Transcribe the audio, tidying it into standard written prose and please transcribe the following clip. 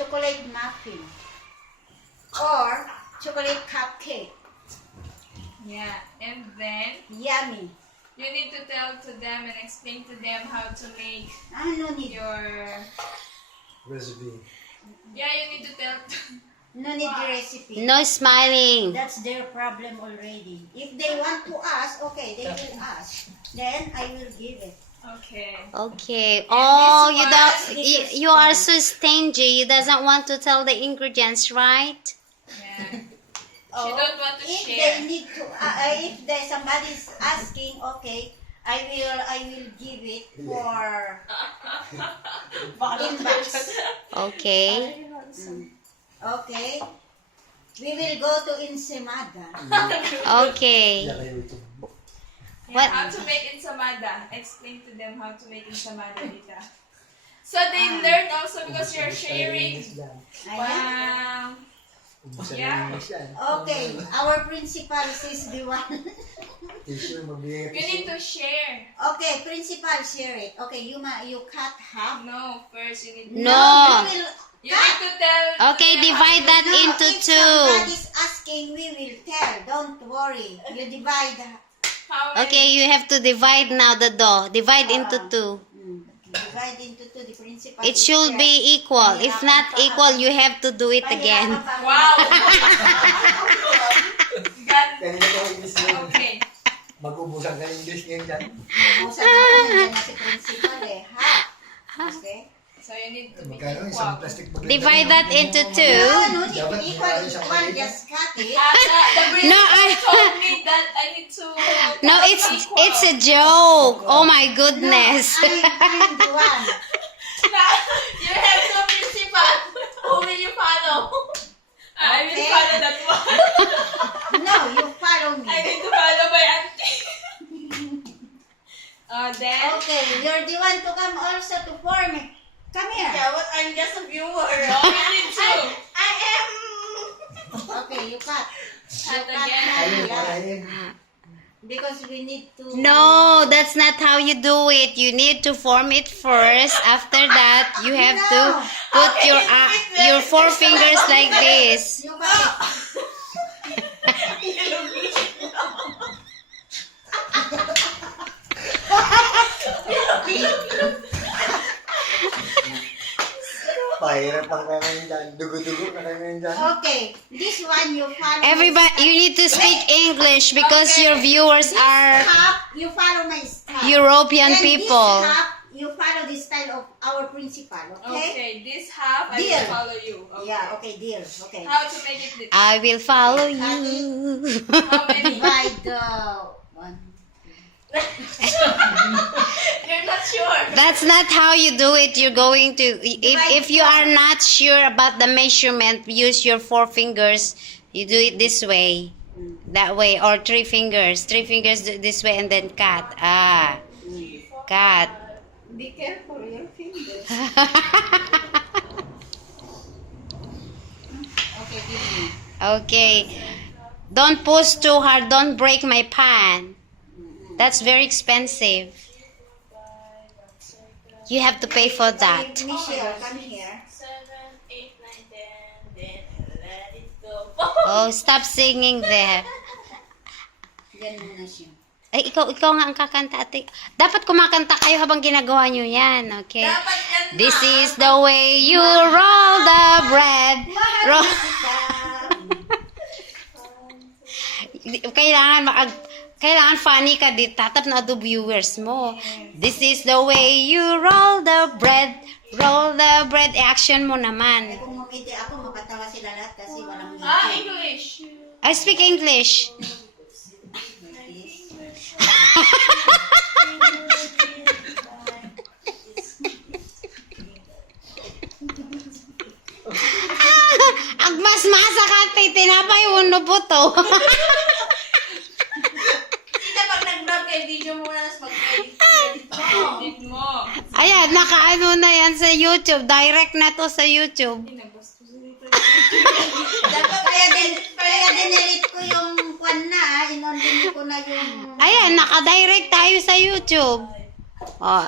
chocolate muffin or chocolate cupcake. Yeah, and then Yummy. you need to tell to them and explain to them how to make No need. your... Recipe. Yeah, you need to tell... No need the recipe. No smiling. That's their problem already. If they want to ask, okay, they will ask. Then I will give it. Okay. Okay. Oh, you this don't. is You are so stingy. You doesn't want to tell the ingredients, right? Yeah. She don't want to If share. they need to, if there somebody's asking, okay, I will give it for inbox. Okay. Okay. We will go to Ensenada. Okay. Yeah, kayo ito. What? How to make ensamada. Explain to them how to make ensamada, Lita. So they learn also because you're sharing. Ayan. Yeah. Okay, our principal is the one. You need to share. Okay, principal, share it. Okay, you cut half. No, first you need to... No. We will You need to tell... Okay, divide that into if two. somebody's asking, we will tell. Don't worry. You divide. How many? Okay, you have to divide now the dough. Divide into two. Divide into two. The principal. It is should there. be equal. If not equal, you have to do it again. Wow! Kanina ko English ngayon. Okay. Mag-ubusan ka English ngayon dyan. Ubusan naman yan na si principal eh. Ha? Okay. So you need to be Magkano isang equal. plastic bag. Divide that into two. No, equal, just cut it. The No, principal told me that I need to... No, it's a joke. Oh my goodness. I'm the one. You have no principal. Who will you follow? I will Okay. follow that one. No, you follow me. I need to follow my auntie. Then... Okay, you're the one to come also to form it. Come here. Yeah, but I'm just a viewer. I need to. I am. Okay, you cut. Cut You again. Ayun, Yeah. parahin. Because we need to. No, that's not how you do it. You need to form it first. After that, you have to put your four fingers like this. You cut it. Pahirap lang kayo ngayon dyan. Dugo-dugo na kayo ngayon dyan. Okay, this one you follow. Everybody, you need to speak English because your viewers are Half, you follow my style. European And people. This half, you follow the style of our principal. Okay. Okay, this half I Deal. will follow you. Okay. Yeah. Okay, deal. Okay. How to make it? I will follow you. How many? Divide the one. You're not sure. That's not how you do it. You're going to, if you are not sure about the measurement, use your four fingers. You do it this way, that way, or three fingers. Three fingers this way and then cut. Cut. Be careful your fingers. Okay, give me. Okay. Don't push too hard. Don't break my pan. That's very expensive. You have to pay for that. Michelle, come here. 7, 8, 9, 10, then let it go. Oh, stop singing there. Yan muna siya. Ay, ikaw nga ang kakanta, ate. Dapat kumakanta kayo habang ginagawa nyo yan, okay? Dapat yan na. This is the way you roll the bread. Roll. Kailangan funny ka dito. Tatap na do viewers mo. This is the way you roll the bread. Roll the bread. Action mo naman. Kung umiti ako, makatawa sila lahat kasi walang ngiti. English. I speak English. Agmas-masa ka, tinapay uno po to. Tita, pag nag-vlog kayo, video mo na, tapos mag-edit mo. Ayan, nakaano na yan sa YouTube. Direct na to sa YouTube. Dapat kaya dinilit ko yung kwan na, inondin ko na yung... Ayan, naka-direct tayo sa YouTube. Oh,